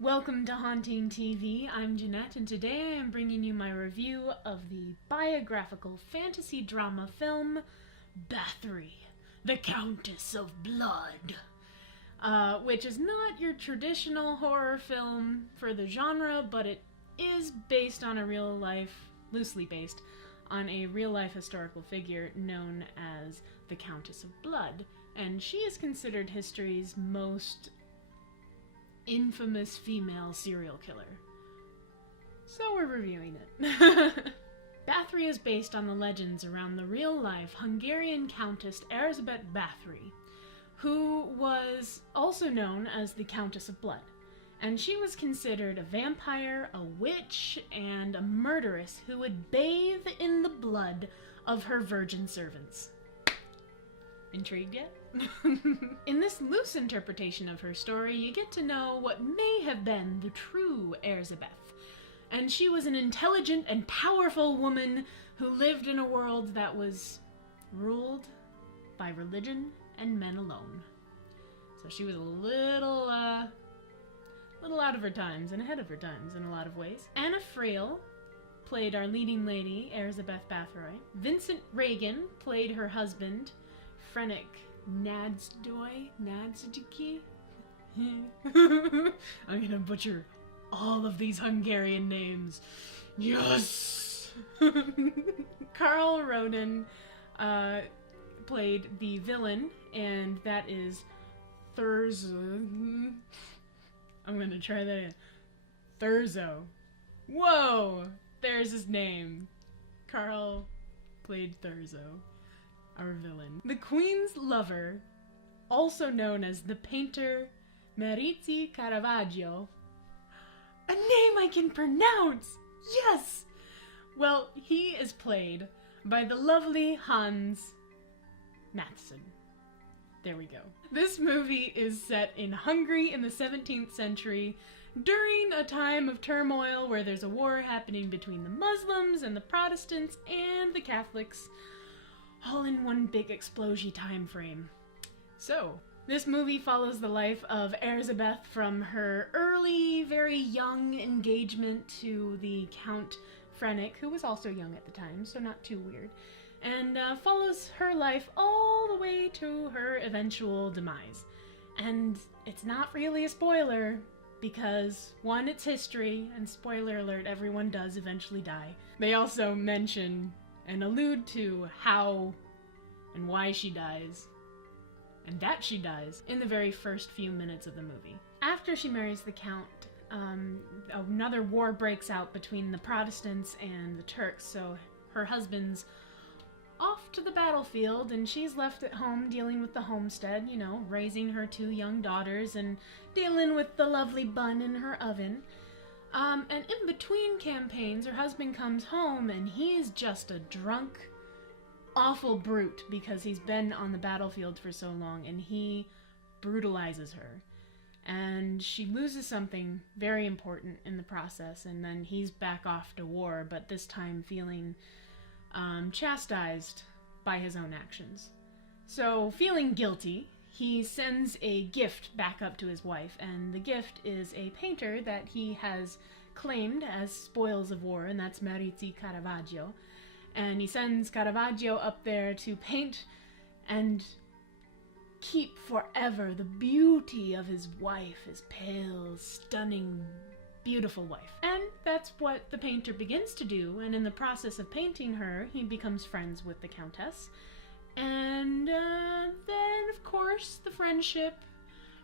Welcome to Haunting TV. I'm Jeanette, and today I am bringing you my review of the biographical fantasy drama film Bathory, the Countess of Blood, which is not your traditional horror film for the genre, but it is based on loosely based on a real-life historical figure known as the Countess of Blood, and she is considered history's most infamous female serial killer. So we're reviewing it. Bathory is based on the legends around the real-life Hungarian Countess Erzsébet Bathory, who was also known as the Countess of Blood, and she was considered a vampire, a witch, and a murderess who would bathe in the blood of her virgin servants. Intrigued yet? In this loose interpretation of her story, you get to know what may have been the true Erzsébet. And she was an intelligent and powerful woman who lived in a world that was ruled by religion and men alone. So she was a little out of her times and ahead of her times in a lot of ways. Anna Frail played our leading lady, Erzsébet Bathory. Vincent Regan played her husband, Frederick Nadsdoy? I'm gonna butcher all of these Hungarian names. Yes! Carl Roden played the villain, and that is Thurzo. I'm gonna try that again. Thurzo. Whoa! There's his name. Carl played Thurzo, our villain. The Queen's lover, also known as the painter Maurizio Caravaggio. A name I can pronounce! Yes! Well, he is played by the lovely Hans Matheson. There we go. This movie is set in Hungary in the 17th century, during a time of turmoil where there's a war happening between the Muslims and the Protestants and the Catholics, all in one big explosion time frame. So, this movie follows the life of Erzsébet from her early, very young engagement to the Count Frederick, who was also young at the time, so not too weird, and follows her life all the way to her eventual demise. And it's not really a spoiler, because, one, it's history, and spoiler alert, everyone does eventually die. They also mention and allude to how and why she dies, and that she dies, in the very first few minutes of the movie. After she marries the Count, another war breaks out between the Protestants and the Turks, so her husband's off to the battlefield, and she's left at home dealing with the homestead, raising her 2 young daughters and dealing with the lovely bun in her oven. And in between campaigns, her husband comes home and he's just a drunk, awful brute because he's been on the battlefield for so long, and he brutalizes her. And she loses something very important in the process, and then he's back off to war, but this time feeling chastised by his own actions. So, feeling guilty, he sends a gift back up to his wife, and the gift is a painter that he has claimed as spoils of war, and that's Maurizio Caravaggio. And he sends Caravaggio up there to paint and keep forever the beauty of his wife, his pale, stunning, beautiful wife. And that's what the painter begins to do, and in the process of painting her, he becomes friends with the Countess. And then, of course, the friendship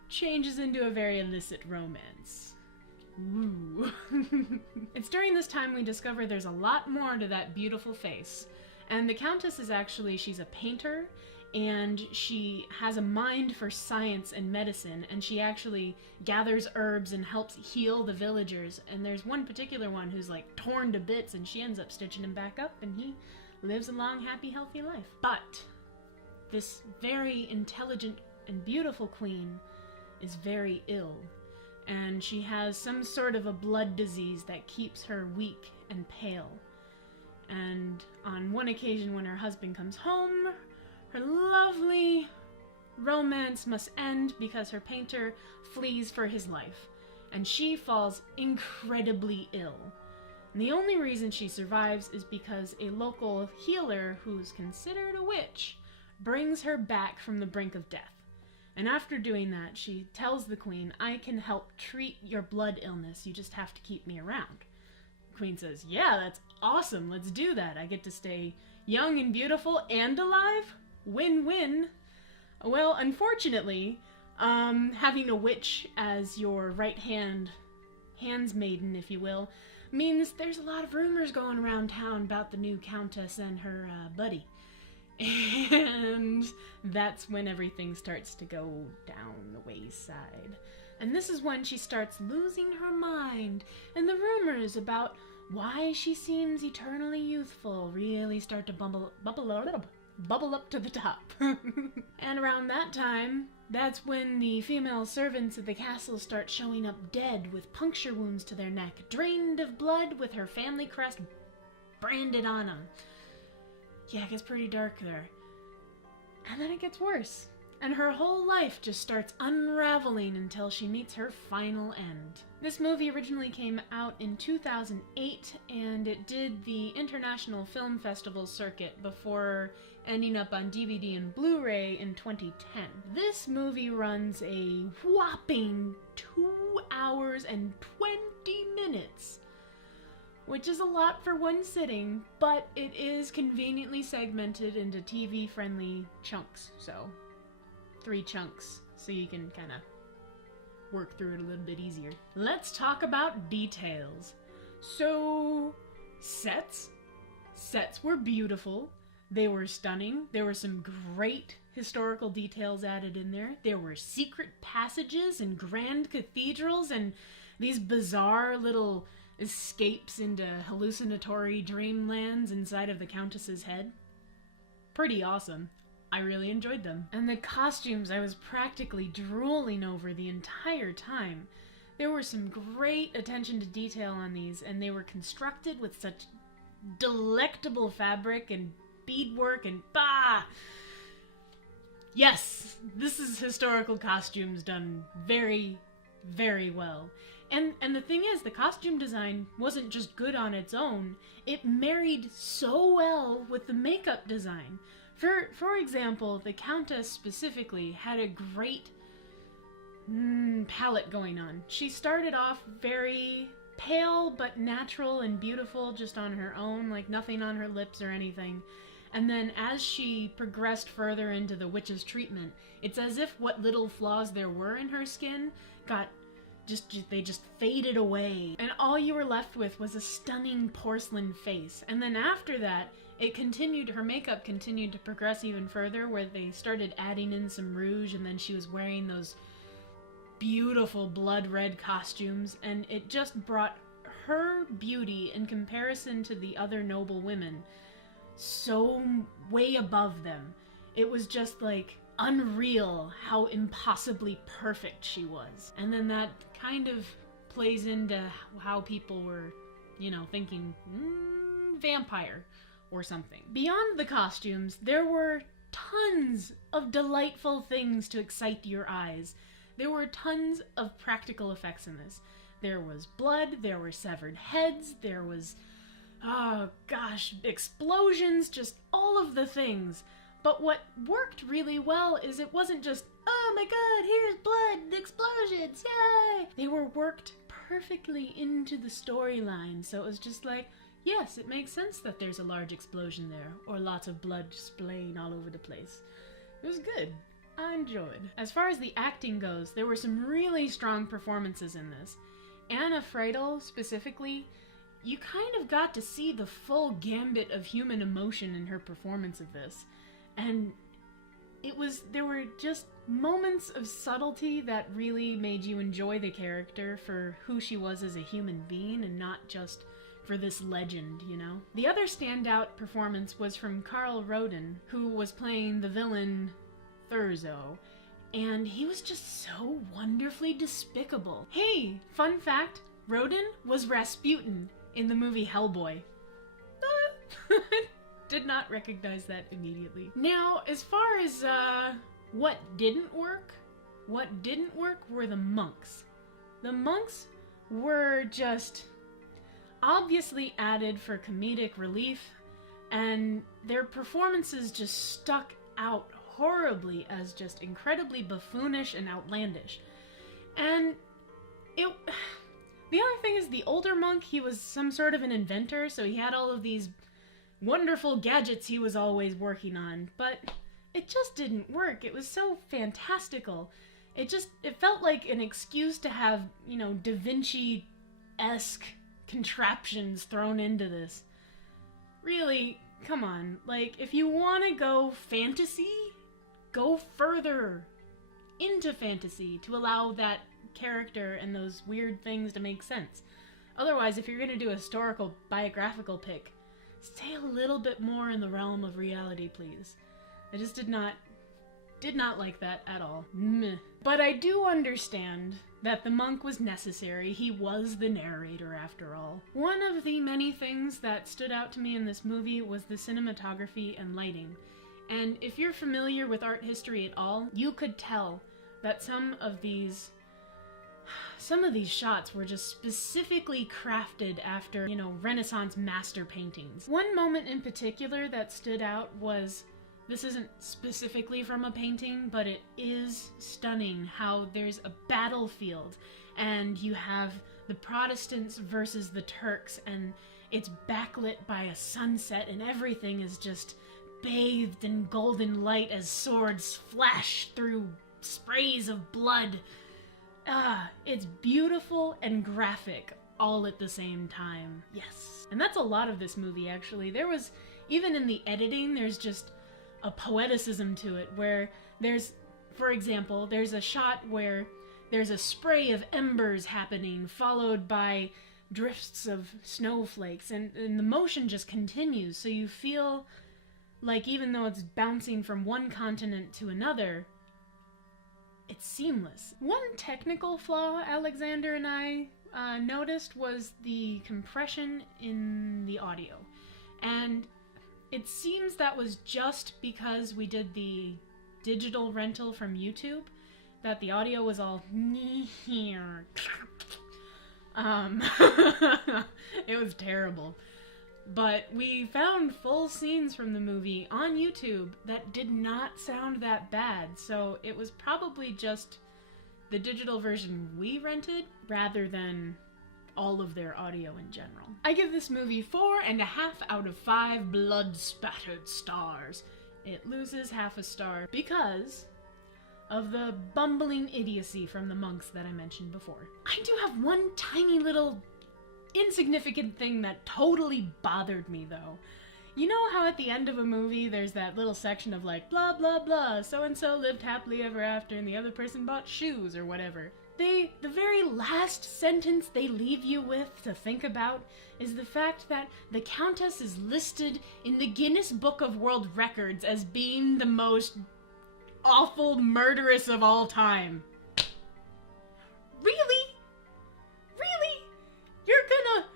changes into a very illicit romance. Ooh. It's during this time we discover there's a lot more to that beautiful face. And the Countess is actually, she's a painter, and she has a mind for science and medicine, and she actually gathers herbs and helps heal the villagers. And there's one particular one who's like torn to bits, and she ends up stitching him back up, and he lives a long, happy, healthy life. But this very intelligent and beautiful queen is very ill, and she has some sort of a blood disease that keeps her weak and pale. And on one occasion when her husband comes home, her lovely romance must end because her painter flees for his life. and she falls incredibly ill. And the only reason she survives is because a local healer, who's considered a witch, brings her back from the brink of death. And after doing that, she tells the queen, "I can help treat your blood illness, you just have to keep me around." The queen says, "Yeah, that's awesome, let's do that. I get to stay young and beautiful and alive? Win-win." Well, unfortunately, having a witch as your right handsmaiden, if you will, means there's a lot of rumors going around town about the new countess and her buddy. And that's when everything starts to go down the wayside. And this is when she starts losing her mind, and the rumors about why she seems eternally youthful really start to bubble up to the top. And around that time, that's when the female servants of the castle start showing up dead with puncture wounds to their neck, drained of blood with her family crest branded on them. Yeah, it gets pretty dark there. And then it gets worse. And her whole life just starts unraveling until she meets her final end. This movie originally came out in 2008, and it did the International Film Festival circuit before ending up on DVD and Blu-ray in 2010. This movie runs a whopping 2 hours and 20 minutes. Which is a lot for one sitting, but it is conveniently segmented into TV-friendly chunks, so 3 chunks, so you can kind of work through it a little bit easier. Let's talk about details. So, sets were beautiful, they were stunning, there were some great historical details added in there, there were secret passages and grand cathedrals and these bizarre little escapes into hallucinatory dreamlands inside of the Countess's head. Pretty awesome. I really enjoyed them. And the costumes, I was practically drooling over the entire time. There was some great attention to detail on these, and they were constructed with such delectable fabric and beadwork and Yes, this is historical costumes done very, very well. And the thing is, the costume design wasn't just good on its own, it married so well with the makeup design. For example, the Countess specifically had a great palette going on. She started off very pale but natural and beautiful just on her own, like nothing on her lips or anything. And then as she progressed further into the witch's treatment, it's as if what little flaws there were in her skin they just faded away. And all you were left with was a stunning porcelain face. And then after that, her makeup continued to progress even further, where they started adding in some rouge, and then she was wearing those beautiful blood red costumes, and it just brought her beauty in comparison to the other noble women so way above them. It was just like unreal how impossibly perfect she was. And then that kind of plays into how people were, thinking vampire or something. Beyond the costumes, there were tons of delightful things to excite your eyes. There were tons of practical effects in this. There was blood, there were severed heads, there was, explosions, just all of the things. But what worked really well is it wasn't just, oh my god, here's blood, explosions, yay! They were worked perfectly into the storyline, so it was just like, yes, it makes sense that there's a large explosion there, or lots of blood splaying all over the place. It was good. I enjoyed. As far as the acting goes, there were some really strong performances in this. Anna Friedel, specifically, you kind of got to see the full gambit of human emotion in her performance of this. And there were just moments of subtlety that really made you enjoy the character for who she was as a human being and not just for this legend, The other standout performance was from Carl Roden, who was playing the villain Thurzo, and he was just so wonderfully despicable. Hey, fun fact, Roden was Rasputin in the movie Hellboy. Did not recognize that immediately. Now, as far as what didn't work were the monks. The monks were just obviously added for comedic relief, and their performances just stuck out horribly as just incredibly buffoonish and outlandish. And the other thing is, the older monk, he was some sort of an inventor, so he had all of these wonderful gadgets he was always working on, but it just didn't work. It was so fantastical. It felt like an excuse to have, Da Vinci-esque contraptions thrown into this. Really, come on. Like, if you want to go fantasy, go further into fantasy to allow that character and those weird things to make sense. Otherwise, if you're going to do a historical biographical pick, stay a little bit more in the realm of reality, please. I just did not like that at all. Meh. But I do understand that the monk was necessary. He was the narrator, after all. One of the many things that stood out to me in this movie was the cinematography and lighting. And if you're familiar with art history at all, you could tell that some of these shots were just specifically crafted after, Renaissance master paintings. One moment in particular that stood out was, this isn't specifically from a painting, but it is stunning how there's a battlefield and you have the Protestants versus the Turks, and it's backlit by a sunset and everything is just bathed in golden light as swords flash through sprays of blood. It's beautiful and graphic all at the same time. Yes. And that's a lot of this movie, actually. Even in the editing, there's just a poeticism to it, where for example, there's a shot where there's a spray of embers happening, followed by drifts of snowflakes, and the motion just continues, so you feel like even though it's bouncing from one continent to another, it's seamless. One technical flaw Alexander and I noticed was the compression in the audio. And it seems that was just because we did the digital rental from YouTube, that the audio was all it was terrible. But we found full scenes from the movie on YouTube that did not sound that bad, so it was probably just the digital version we rented rather than all of their audio in general. I give this movie 4.5 out of 5 blood-spattered stars. It loses half a star because of the bumbling idiocy from the monks that I mentioned before. I do have one tiny little insignificant thing that totally bothered me, though. You know how at the end of a movie there's that little section of like, blah blah blah, so-and-so lived happily ever after and the other person bought shoes or whatever. The very last sentence they leave you with to think about is the fact that the Countess is listed in the Guinness Book of World Records as being the most awful murderess of all time. Really? Really? You're gonna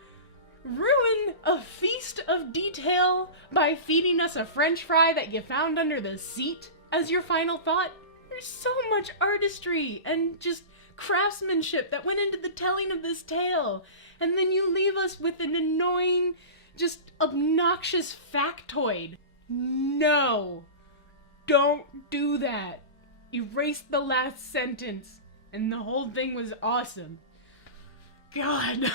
ruin a feast of detail by feeding us a French fry that you found under the seat as your final thought? There's so much artistry and just craftsmanship that went into the telling of this tale, and then you leave us with an annoying, just obnoxious factoid. No! Don't do that! Erase the last sentence, and the whole thing was awesome. God.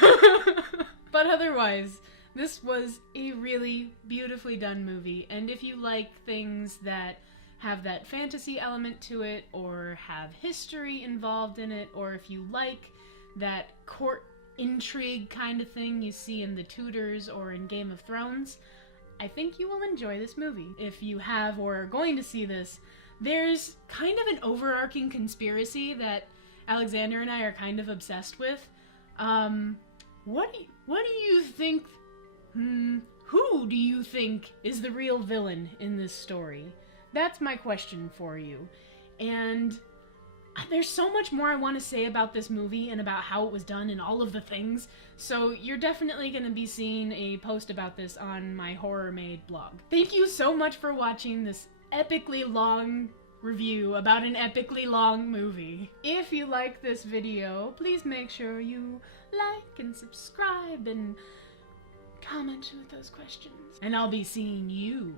But otherwise, this was a really beautifully done movie, and if you like things that have that fantasy element to it, or have history involved in it, or if you like that court intrigue kind of thing you see in The Tudors or in Game of Thrones, I think you will enjoy this movie. If you have or are going to see this, there's kind of an overarching conspiracy that Alexander and I are kind of obsessed with. What do you think, who do you think is the real villain in this story? That's my question for you. And there's so much more I want to say about this movie and about how it was done and all of the things, so you're definitely going to be seeing a post about this on my Horror Made blog. Thank you so much for watching this epically long review about an epically long movie. If you like this video, please make sure you like and subscribe and comment with those questions. And I'll be seeing you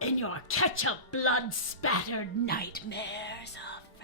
in your ketchup blood spattered nightmares of